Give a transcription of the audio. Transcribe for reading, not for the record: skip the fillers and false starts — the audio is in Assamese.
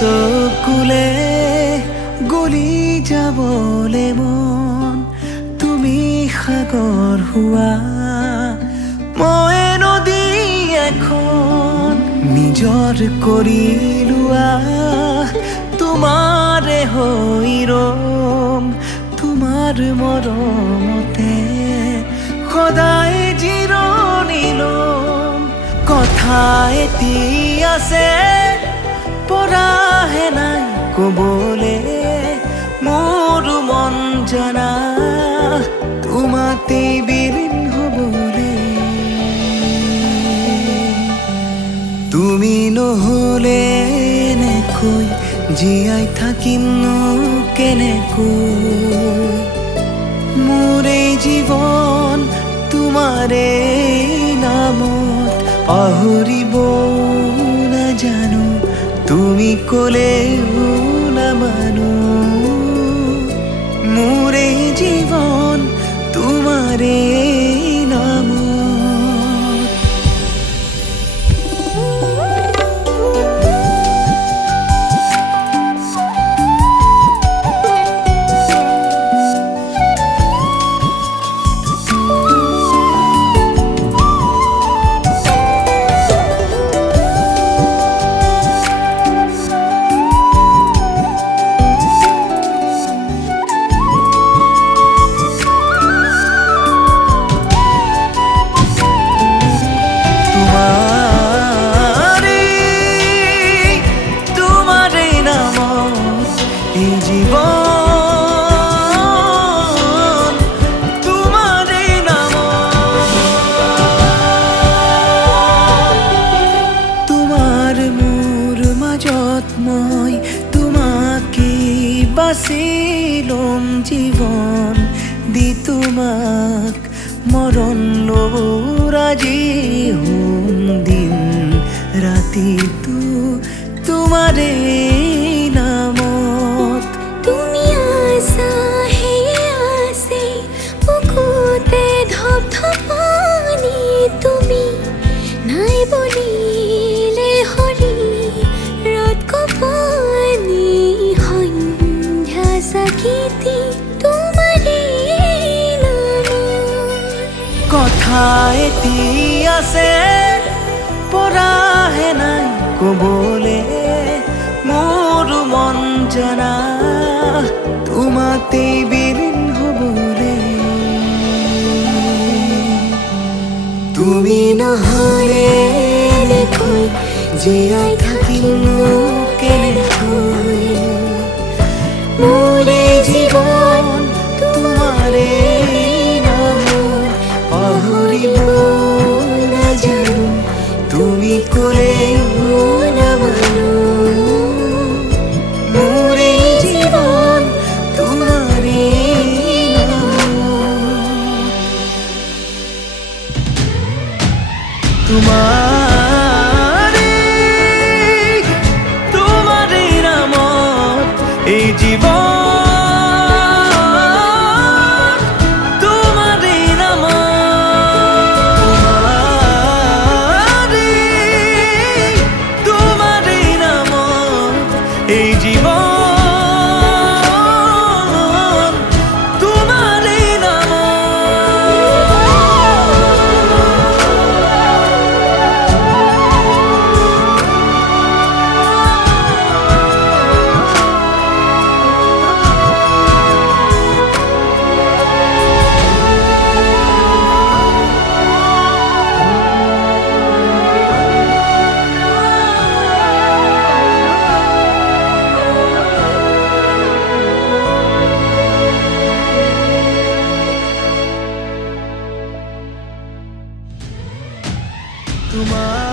চকুলে গলি যাবলে মন তুমি সাগৰ হোৱা মই নদী এখন নিজৰ কৰি লোৱা তোমাৰে হৈ ৰম তোমাৰ মৰমতে সদায় জিৰণি লম কথা এটি আছে পৰাহে নাই কবলে মোৰ মন জানা তোমাতেই বিলীন হবলে তুমি নহলে এনেকৈ জীয়াই থাকিমনো কেনেকৈ মোৰ এই জীৱন তোমাৰে নামত পাহৰিব নাজানো তুমি কলেও নামানো মোৰ এই জীৱন তোমাৰে নামত মই তোমাকে বাচিলম জীবন দি তোমাক মৰণ লোৰ আজি হোম দিন ৰাতিটো তোমাৰে নামত তুমি আছা হে আছে বুকুতে ধপধপানি তুমি নাই বলিলে হৰি কপানি সন্ধ্যা চাকিতি তোমাৰে নামত কথা এটি আছে পৰাহে নাই কবলে মোৰ মন জানা তোমাতেই বিলীন হবলে তুমি নহলে এনেকৈ জীয়াই থাকিমনো কেনেকৈ মোৰ এই জীৱন তোমাৰে নামত পাহৰিব নাজানো তুমি কলেও নামানো মোৰ এই জীৱন তোমাৰে নামত তোমাৰে নামত এই জীবন তোমাৰে নামত তোমাৰে নামত এই জীবন তোমাৰে নামত তোমাৰ